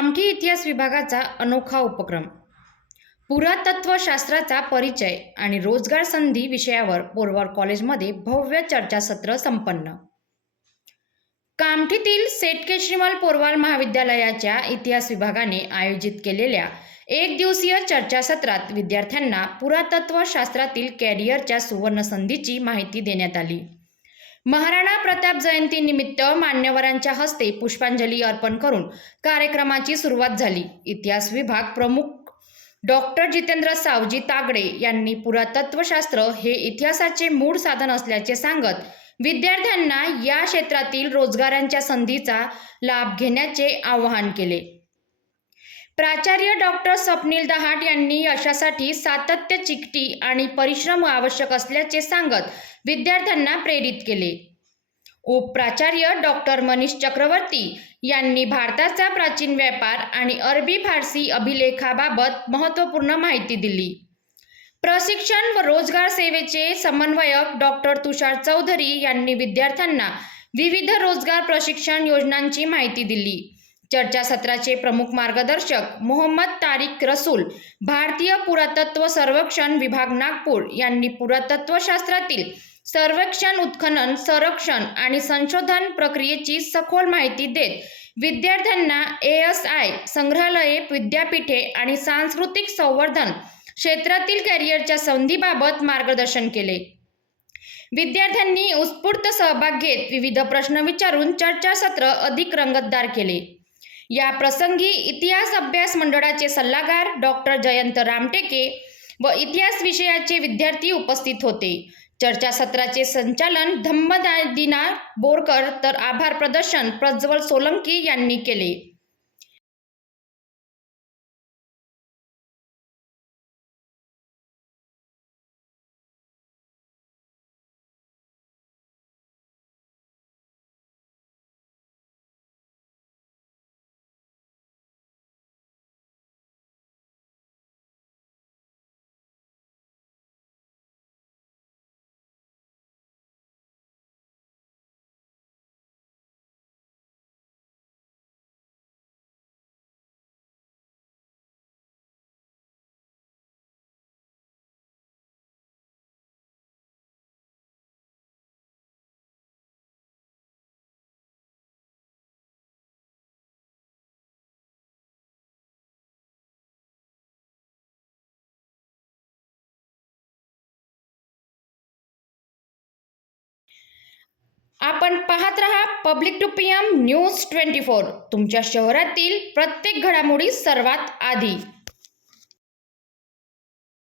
कामठी इतिहास विभागाचा अनोखा उपक्रम. पुरातत्वशास्त्राचा परिचय आणि रोजगार संधी विषयावर पोरवार कॉलेजमध्ये भव्य चर्चासत्र संपन्न. कामठीतील सेठ केशरीमल पोरवाल महाविद्यालयाच्या इतिहास विभागाने आयोजित केलेल्या एक दिवसीय चर्चासत्रात विद्यार्थ्यांना पुरातत्वशास्त्रातील कॅरियरच्या सुवर्णसंधीची माहिती देण्यात आली. महाराणा प्रताप जयंतीनिमित्त मान्यवरांच्या हस्ते पुष्पांजली अर्पण करून कार्यक्रमाची सुरुवात झाली. इतिहास विभाग प्रमुख डॉक्टर जितेंद्र सावजी तागडे यांनी पुरातत्वशास्त्र हे इतिहासाचे मूळ साधन असल्याचे सांगत विद्यार्थ्यांना या क्षेत्रातील रोजगारांच्या संधीचा लाभ घेण्याचे आवाहन केले. प्राचार्य डॉक्टर स्वप्नील दहाट यांनी यशासाठी सातत्य, चिकटी आणि परिश्रम आवश्यक असल्याचे सांगत विद्यार्थ्यांना प्रेरित केले. उपप्राचार्य डॉक्टर मनीष चक्रवर्ती यांनी भारताचा प्राचीन व्यापार आणि अरबी फारसी अभिलेखाबाबत महत्त्वपूर्ण माहिती दिली. प्रशिक्षण व रोजगार सेवेचे समन्वयक डॉक्टर तुषार चौधरी यांनी विद्यार्थ्यांना विविध रोजगार प्रशिक्षण योजनांची माहिती दिली. चर्चासत्राचे प्रमुख मार्गदर्शक मोहम्मद तारिक रसूल, भारतीय पुरातत्व सर्वेक्षण विभाग नागपूर यांनी पुरातत्वशास्त्रातील सर्वेक्षण, उत्खनन, संरक्षण आणि संशोधन प्रक्रियेची सखोल माहिती देत विद्यार्थ्यांना ASI, संग्रहालये, विद्यापीठे आणि सांस्कृतिक संवर्धन क्षेत्रातील कॅरियरच्या संधीबाबत मार्गदर्शन केले. विद्यार्थ्यांनी उत्स्फूर्त सहभाग घेत विविध प्रश्न विचारून चर्चासत्र अधिक रंगतदार केले. या प्रसंगी इतिहास अभ्यास मंडळाचे सल्लागार डॉक्टर जयंत रामटेके व इतिहास विषयाचे विद्यार्थी उपस्थित होते. चर्चासत्राचे संचालन धम्मदीना बोरकर तर आभार प्रदर्शन प्रज्वल सोलंकी यांनी केले. आपण पाहत रहा पब्लिक टू PM न्यूज 24, तुमच्या शहरातील प्रत्येक घडामोडी सर्वात आधी.